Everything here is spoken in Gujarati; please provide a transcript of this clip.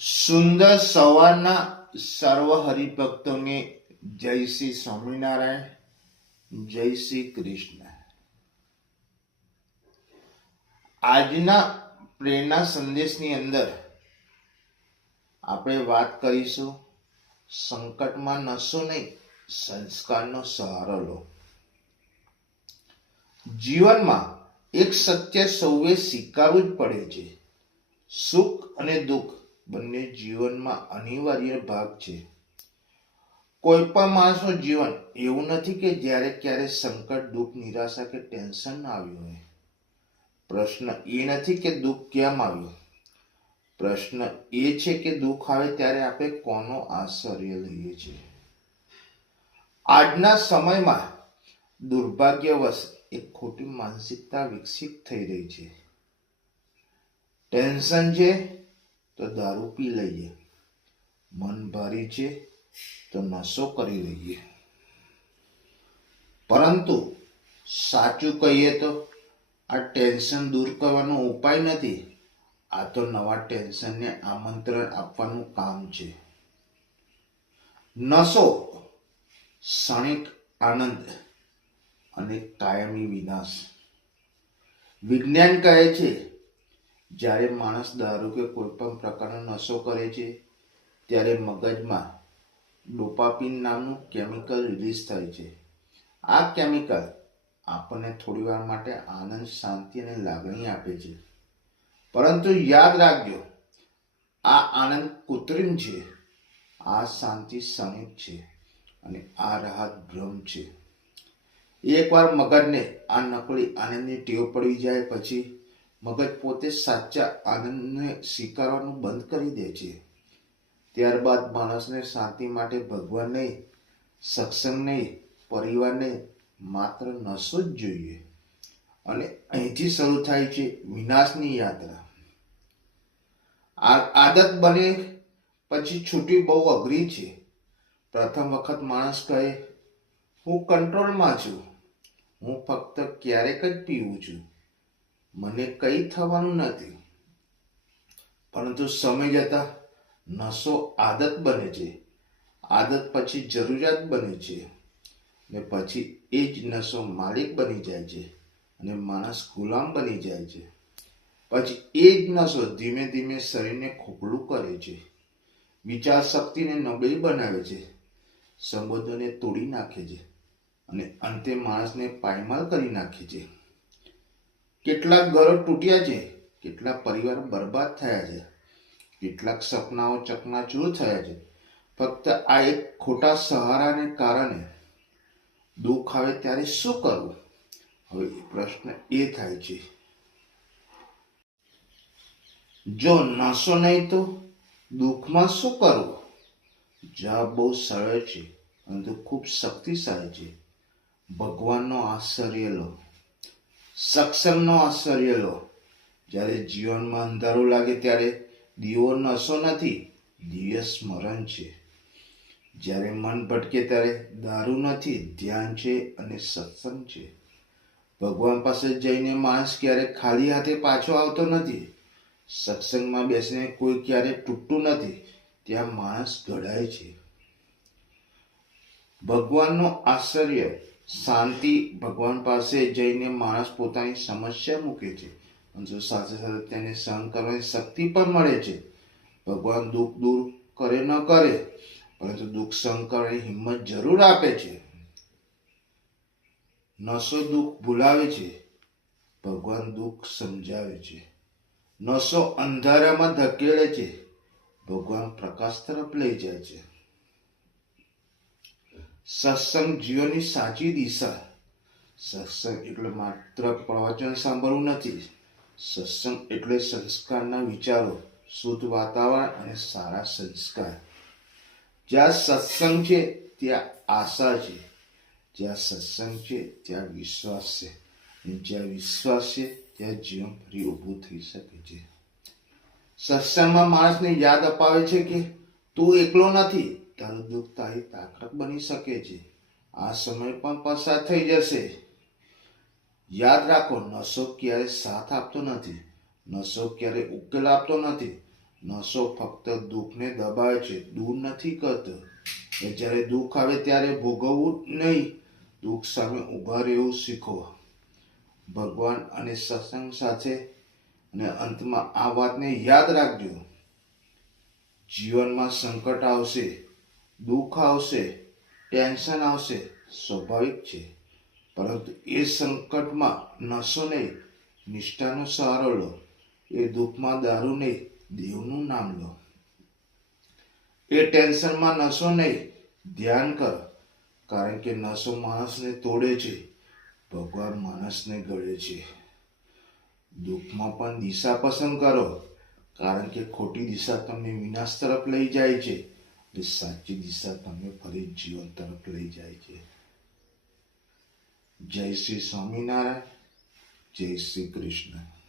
સુંદર સવારના સર્વ હરિભક્તોને જય શ્રી સ્વામિનારાયણ, જય શ્રી કૃષ્ણ. આજના પ્રેરણા સંદેશની અંદર આપણે વાત કરીશું સંકટમાં નશો નહીં, સંસ્કારનો સહારો લો. જીવનમાં એક સત્ય સૌએ સ્વીકારવું જ પડે છે. સુખ અને દુઃખ બંને જીવનમાં અનિવાર્ય ભાગ છે. કોઈ પણ માણસનું જીવન એવું નથી કે જ્યારે ક્યારે સંકટ, દુઃખ, નિરાશા કે ટેન્શન ના આવ્યું હોય. પ્રશ્ન એ નથી કે દુઃખ કેમ આવ્યું, પ્રશ્ન એ છે કે દુઃખ આવે ત્યારે આપણે કોનો આશ્રય લઈએ છીએ. આજના સમયમાં દુર્ભાગ્યવશ એક ખોટી માનસિકતા વિકસિત થઈ રહી છે. ટેન્શન છે તો દારૂ પી લઈએ, મન ભારી છે તો નશો કરી લઈએ. પરંતુ સાચું કહીએ તો આ ટેન્શન દૂર કરવાનો ઉપાય નથી, આ તો નવા ટેન્શનને આમંત્રણ આપવાનું કામ છે. નશો ક્ષણિક આનંદ અને કાયમી વિનાશ. વિજ્ઞાન કહે છે જ્યારે માણસ દારૂ કે કોઈ પણ પ્રકારનો નશો કરે છે ત્યારે મગજમાં ડોપામિન નામનું કેમિકલ રિલીઝ થાય છે. આ કેમિકલ આપણને થોડીવાર માટે આનંદ, શાંતિ અને લાગણી આપે છે. પરંતુ યાદ રાખજો, આ આનંદ કૃત્રિમ છે, આ શાંતિ ક્ષણિક છે અને આ રાહત ભ્રમ છે. એકવાર મગજને આ નકલી આનંદની ટેવ પડી જાય પછી મગજ પોતે સાચા આનંદને સ્વીકારવાનું બંધ કરી દે છે. ત્યારબાદ માણસને શાંતિ માટે ભગવાન નહીં, સત્સંગ નહીં, પરિવાર નહીં, માત્ર નશો જ જોઈએ. અને અહીંથી શરૂ થાય છે વિનાશની યાત્રા. આદત બને પછી છૂટવી બહુ અઘરી છે. પ્રથમ વખત માણસ કહે, હું કંટ્રોલમાં છું, હું ફક્ત ક્યારેક જ પીવું છું, મને કંઈ થવાનું નથી. પરંતુ સમય જતા નશો આદત બને છે, આદત પછી જરૂરિયાત બને છે ને પછી એ જ નશો માલિક બની જાય છે અને માણસ ગુલામ બની જાય છે. પછી એ જ નશો ધીમે ધીમે શરીરને ખોખલું કરે છે, વિચાર શક્તિને નબળી બનાવે છે, સંબંધોને તોડી નાખે છે અને અંતે માણસને પાયમાલ કરી નાખે છે. કેટલાક ઘરો તૂટ્યા છે, કેટલાક પરિવાર બરબાદ થયા છે, કેટલાક સપનાઓ ચકનાચૂર થયા છે, ફક્ત આ એક ખોટા સહારાને કારણે. દુઃખ આવે ત્યારે શું કરવું? હવે પ્રશ્ન એ થાય છે, જો નશો નહીં તો દુઃખમાં શું કરવું? જવાબ બહુ સરળ છે પરંતુ ખૂબ શક્તિશાળી છે. ભગવાનનો આશ્રય લો, સત્સંગનો આશ્રય લો. જ્યારે જીવનમાં અંધારું લાગે ત્યારે દીવો નશો નથી, દિવ્ય સ્મરણ છે. જ્યારે મન ભટકે ત્યારે દારૂ નથી, ધ્યાન છે અને સત્સંગ છે. ભગવાન પાસે જઈને માણસ ક્યારેક ખાલી હાથે પાછો આવતો નથી. સત્સંગમાં બેસીને કોઈ ક્યારેક તૂટતું નથી, ત્યાં માણસ ઘડાય છે. ભગવાનનો આશ્રય, શાંતિ. ભગવાન પાસે જઈને માણસ પોતાની સમસ્યા મૂકે છે પરંતુ સાથે સાથે તેને સહન કરવાની શક્તિ પણ મળે છે. ભગવાન દુઃખ દૂર કરે ન કરે પરંતુ દુઃખ સહન કરવાની હિંમત જરૂર આપે છે. નશો દુઃખ ભૂલાવે છે, ભગવાન દુઃખ સમજાવે છે. નશો અંધારામાં ધકેલે છે, ભગવાન પ્રકાશ તરફ લઈ જાય છે. સત્સંગ જીવનની સાચી દિશા. સત્સંગ એટલે માત્ર પ્રવચન સાંભળવું નથી, સત્સંગ એટલે સંસ્કારના વિચારો, શુદ્ધ વાતાવરણ અને સારા સંસ્કાર. જ્યાં સત્સંગ છે ત્યાં આશા છે, જ્યાં સત્સંગ છે ત્યાં વિશ્વાસ છે, અને જ્યાં વિશ્વાસ છે ત્યાં જીવન ફરી ઊભું થઈ શકે છે. સત્સંગમાં માણસને યાદ અપાવે છે કે તું એકલો નથી, તારું દુઃખ તારી તાકાત બની શકે છે. આ સમય પણ પસાર થઈ જશે. યાદ રાખો, નશો ક્યારે સાથ આપતો નથી, નશો ક્યારે ઉકેલ આપતો નથી, નશો ફક્ત દુઃખને દબાવે છે, દૂર નથી કરતો. એ જ્યારે દુઃખ આવે ત્યારે ભોગવવું નહીં, દુઃખ સામે ઊભા રહેવું શીખો. ભગવાન અને સત્સંગ સાથે. અને અંતમાં આ વાતને યાદ રાખજો, જીવનમાં સંકટ આવશે, દુઃખ આવશે, ટેન્શન આવશે, સ્વાભાવિક છે. પરંતુ એ સંકટમાં નશો નહીં, નિષ્ઠાનો સહારો લો. એ દુઃખમાં દારૂ નહીં, દેવનું નામ લો. એ ટેન્શનમાં નશો નહીં, ધ્યાન કરો. કારણ કે નશો માણસને તોડે છે, ભગવાન માણસને ગળે છે. દુઃખમાં પણ દિશા પસંદ કરો, કારણ કે ખોટી દિશા તમને વિનાશ તરફ લઈ જાય છે, અને સાચી દિશા તમને ફરી જીવન તરફ લઈ જાય છે. જય શ્રી સ્વામિનારાયણ, જય શ્રી કૃષ્ણ.